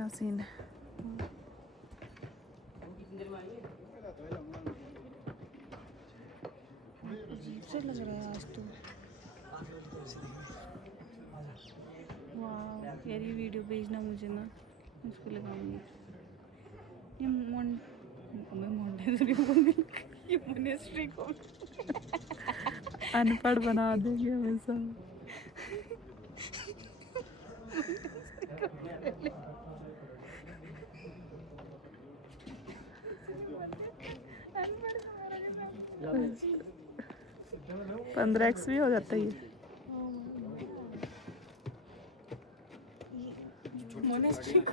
क्या सीन है। अजीब से लग रहा है आज तो। वाह यार ये वीडियो भेजना मुझे ना, मैं उसको लगाऊंगी। ये ये मोनेस्ट्री को अनपढ़ बना देंगे हमें सब। अनपढ़ 15x भी हो जाता है ये मोनेस्ट्री को।